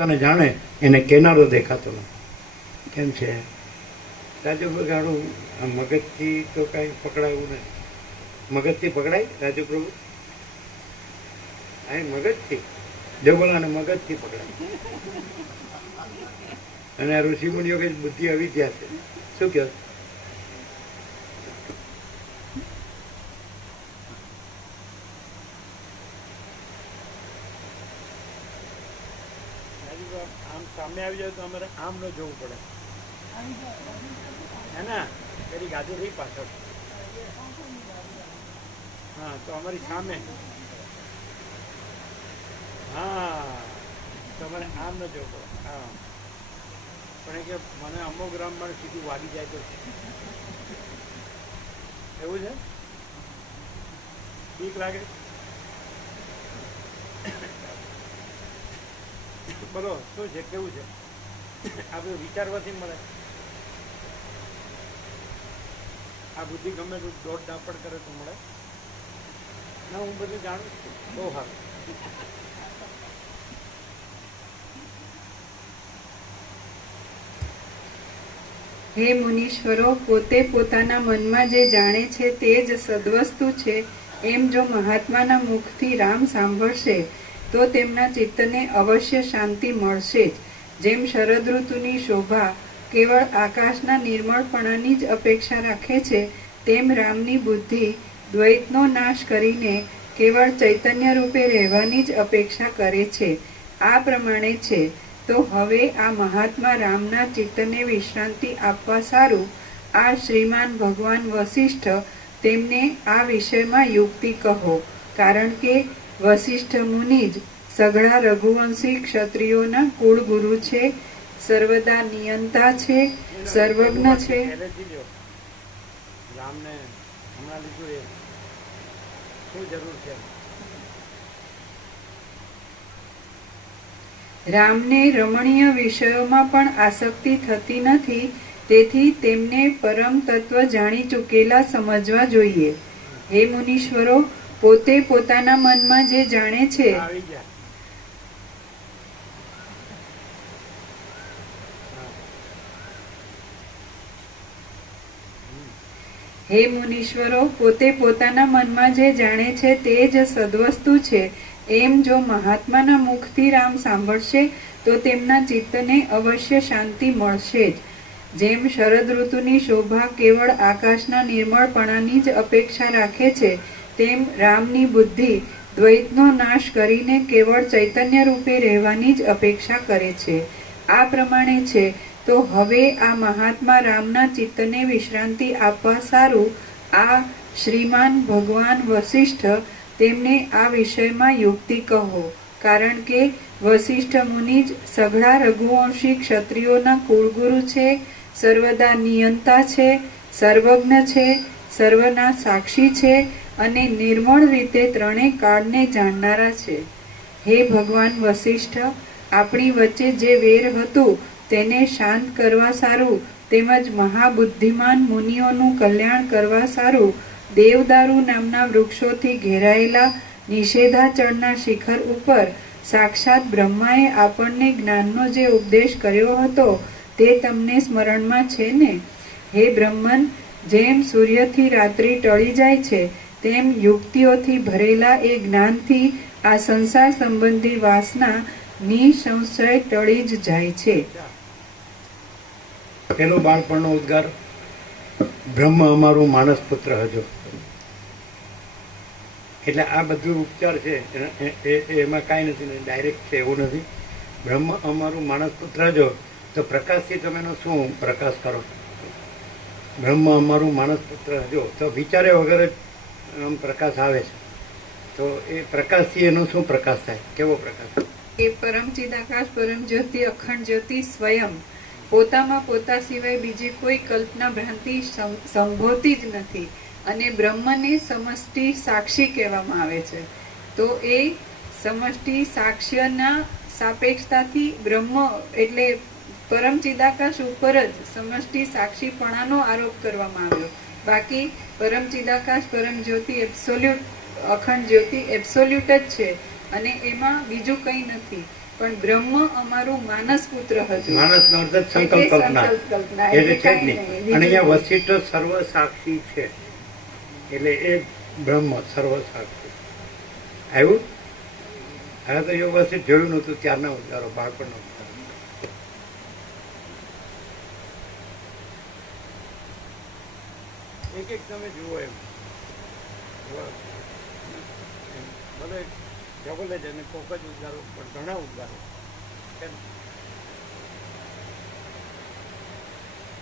તને જાણે એને કેનારો દેખાતો નથી. કેમ છે? રાજુ બગાડું મગજથી તો કાંઈ પકડાયું નહીં મગજથી પકડાય રાજુ પ્રભુ અહીં મગજથી. દેવગોલાને મગજથી પકડાય. અને આ ઋષિ મુનિઓ કે બુદ્ધિ આવી ગયા છે. શું કહો? આમ સામે આવી જાય તો અમારે આમ ન જવું પડે. હે ને? પેલી ગાદી રહી પાછળ. હા, તો અમારી સામે. હા તમારે આમ ન જવું પડે. હા. પણ કે મને અમુક ગ્રામમાં સીધું વાગી જાય તો એવું છે? ઠીક લાગે? બોલો શું છે, કેવું છે? આ વિચારવાથી મળે. આ બુદ્ધિ ગમે તો દોઢ દાપડ કરે તો મળે. ના, હું બધું જાણું છું. બહુ સારું. હે મુનીશ્વરો, પોતે પોતાના મનમાં જે જાણે છે તે જ સદવસ્તુ છે. એમ જો મહાત્માના મુખથી રામ સાંભળશે તો તેમના ચિત્તને અવશ્ય શાંતિ મળશે જ. જેમ શરદ ઋતુની શોભા કેવળ આકાશના નિર્મળપણાની જ અપેક્ષા રાખે છે, તેમ રામની બુદ્ધિ દ્વૈતનો નાશ કરીને કેવળ ચૈતન્ય રૂપે રહેવાની જ અપેક્ષા કરે છે. આ પ્રમાણે છે. તો હવે આ મહાત્મા રામના ચિત્તને વિશ્રાંતિ આપવા સારું, આ શ્રીમાન ભગવાન વશિષ્ઠ તેમને આ વિષયમાં યુક્તિ કહો. કારણ કે વશિષ્ઠ મુનિ જ સઘળા રઘુવંશી ક્ષત્રિયોના કુળગુરુ છે. સર્વદા નિયંતા છે. સર્વજ્ઞ છે. રામને હમણાં લીધું એ. શું જરૂર છે? રામને રમણીય વિષયોમાં પણ આસક્તિ થતી નથી. તેથી તેમને પરમ તત્વ જાણી ચૂકેલા સમજવા જોઈએ. હે મુનીશ્વરો પોતે પોતાના મનમાં જે જાણે છે. હે મુનીશ્વરો પોતે પોતાના મનમાં જે જાણે છે તે જ સદવસ્તુ છે. એમ જો મહાત્માના મુખથી રામ સાંભળશે તો તેમના ચિત્તને અવશ્ય શાંતિ મળશે જ. જેમ શરદ ઋતુની શોભા કેવળ આકાશના નિર્મળપણાની જ અપેક્ષા રાખે છે તેમ રામની બુદ્ધિ દ્વૈતનો નાશ કરીને કેવળ ચૈતન્ય રૂપે રહેવાની જ અપેક્ષા કરે છે. આ પ્રમાણે છે, તો હવે આ મહાત્મા રામના ચિત્તને વિશ્રાંતિ આપવા સારું, આ શ્રીમાન ભગવાન વશિષ્ઠ તેમને આ વિષયમાં યુક્તિ કહો, કારણ કે વશિષ્ઠ મુનિ જ સઘળા રઘુવંશી ક્ષત્રિયોના કુળગુરુ છે, સર્વદા નિયંતા છે, સર્વજ્ઞ છે, સર્વના સાક્ષી છે અને નિર્મળ રીતે ત્રણેય કાળને જાણનારા છે. હે ભગવાન વશિષ્ઠ આપણી વચ્ચે જે વેર હતું તેને શાંત કરવા સારું તેમજ મહાબુદ્ધિમાન મુનિઓનું કલ્યાણ કરવા સારું દેવદારુ નામના વૃક્ષોથી ઘેરાયેલા નિષેધાચળના શિખર ઉપર સાક્ષાત બ્રહ્માએ આપણને જ્ઞાનનો જે ઉપદેશ કર્યો હતો તે તમને સ્મરણમાં છે ને? હે બ્રહ્મન, જેમ સૂર્યથી રાત્રિ ટળી જાય છે તેમ યુક્તિઓથી ભરેલા એ જ્ઞાનથી આ સંસાર સંબંધી વાસના નિસંશય ટળી જ જાય છે. પેલો બાળપણનો ઉદ્ગાર બ્રહ્મ અમારું માનસ પુત્ર હજો. એટલે આ બધું ઉપચાર છે એમાં કાંઈ નથી ને, ડાયરેક્ટ છે એવું નથી. બ્રહ્મ અમારું માણસ પુત્ર હજો, તો પ્રકાશથી તમે એનો શું પ્રકાશ કરો? બ્રહ્મ અમારું માણસ પુત્ર હજો, તો વિચારે વગર જ આમ પ્રકાશ આવે છે. તો એ પ્રકાશથી એનો શું પ્રકાશ થાય? કેવો પ્રકાશ એ પરમ આકાશ પરમ જ્યોતિ અખંડ જ્યોતિ સ્વયં પોતામાં પોતા સિવાય બીજી કોઈ કલ્પના ભ્રાંતિ સંભોતી જ નથી અને બ્રહ્મને સમષ્ટિ સાક્ષી કહેવામાં આવે છે. તો એ સમષ્ટિ સાક્ષ્યના સાપેક્ષતાથી બ્રહ્મ એટલે પરમ ચિદાકાશ ઉપર જ સમષ્ટિ સાક્ષીપણાનો આરોપ કરવામાં આવ્યો. બાકી પરમ ચિદાકાશ પરમ જ્યોતિ એબ્સોલ્યુટ અખંડ જ્યોતિ એબ્સોલ્યુટ જ છે. અને એમાં બીજું કંઈ નથી. પણ બ્રહ્મ અમારું માનસ પુત્ર હતું. માનસ નો અર્થ સંકલ્પ કલ્પના. એટલે છે જ નહીં અને અહીંયા વસિષ્ઠ સર્વ સાક્ષી છે. એટલે એ બ્રહ્મ સર્વ સાક્ષી. આવ્યું? હવે તો એ વસિષ્ઠ જોયું નહોતું ત્યારના ઉદ્ગારો બાળપણનો ઉદ્ગારો એક એક તમે જુઓ એમ. ભલે જગલે જ અને કોક જ ઉદ્ગારો, પણ ઘણા ઉદ્ગારો. એમ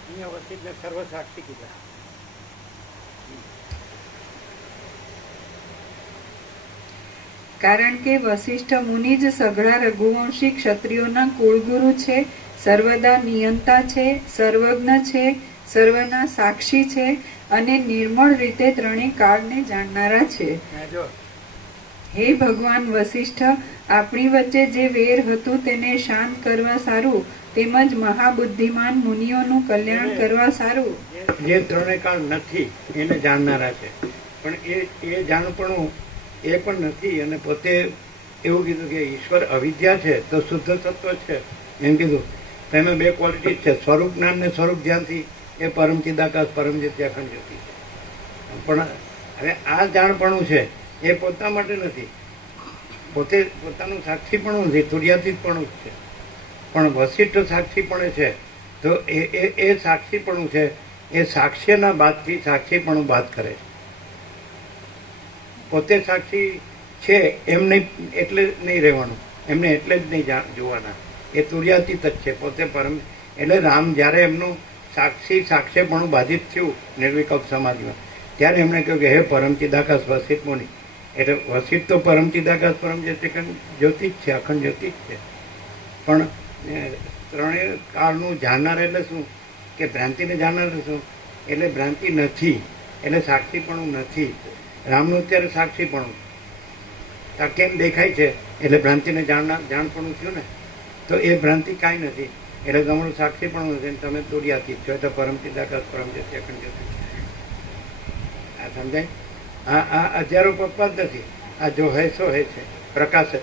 અહીંયા વસીતને સર્વ સાક્ષી કીધા. કારણ કે વશિષ્ઠ મુનિ જ સઘળા રઘુવંશી ક્ષત્રિયોના કુળગુરુ છે, સર્વદા નિયંતા છે, સર્વજ્ઞ છે, સર્વના સાક્ષી છે અને નિર્મળ રીતે ત્રણેય કાળને જાણનારા છે. હે ભગવાન વશિષ્ઠ આપણી વચ્ચે જે વેર હતું તેને શાંત કરવા સારું તેમજ મહાબુદ્ધિમાન મુનિઓનું કલ્યાણ કરવા સારું. જે ત્રણેય કાળ નથી એને જાણનારા છે. પણ એ એ જાણપણું એ પણ નથી અને પોતે એવું કીધું કે ઈશ્વર અવિદ્યા છે તો શુદ્ધ તત્વ છે. એમ કીધું. તેમાં બે ક્વોલિટી છે સ્વરૂપ જ્ઞાન ને સ્વરૂપ જ્ઞાનથી એ પરમ ચિદાકાશ, પરમ જ્યોતિ અખંડ જ્યોતિ. છે પણ હવે આ જાણપણું છે, એ પોતા માટે નથી. પોતે પોતાનું સાક્ષીપણું નથી તુર્યાતીતપણું જ છે. પણ વશિષ્ઠ સાક્ષીપણે છે. તો એ એ એ સાક્ષીપણું છે, એ સાક્ષ્યના બાદથી સાક્ષીપણું બાદ કરે છે. પોતે સાક્ષી છે એમ નહીં, એટલે નહીં રહેવાનું. એમને એટલે જ નહીં જોવાના. એ તુર્યાતીત જ છે, પોતે પરમ, એટલે રામ જ્યારે એમનું સાક્ષી સાક્ષ્યપણું બાધિત થયું નિર્વિકલ્પ સમાજમાં. ત્યારે એમણે કહ્યું કે હે પરમચિદાકાશ વસિત મુનિ, એટલે વસિત તો પરમચિદાકાશ પરમ જ્યોતિ જ છે, અખંડ જ્યોતિ જ છે. પણ ત્રણેય કાળનું જાણનાર એટલે શું? કે ભ્રાંતિને જાણનાર શું? એટલે ભ્રાંતિ નથી, એટલે સાક્ષીપણું નથી. રામનું અત્યારે સાક્ષીપણું. કેમ દેખાય છે? એટલે ભ્રાંતિને જાણનાર જાણપણું થયું ને? તો એ ભ્રાંતિ કાંઈ નથી. એટલે તમારું પણ નથી અને તમે તુર્યાતીત છો. તો પરમ ચિદાકાશ પરમ જ્યોતિ અખંડ જ્યોતિ આ સમજાય? આ આ હજારો જ નથી આ જો હે સો હે છે, પ્રકાશ?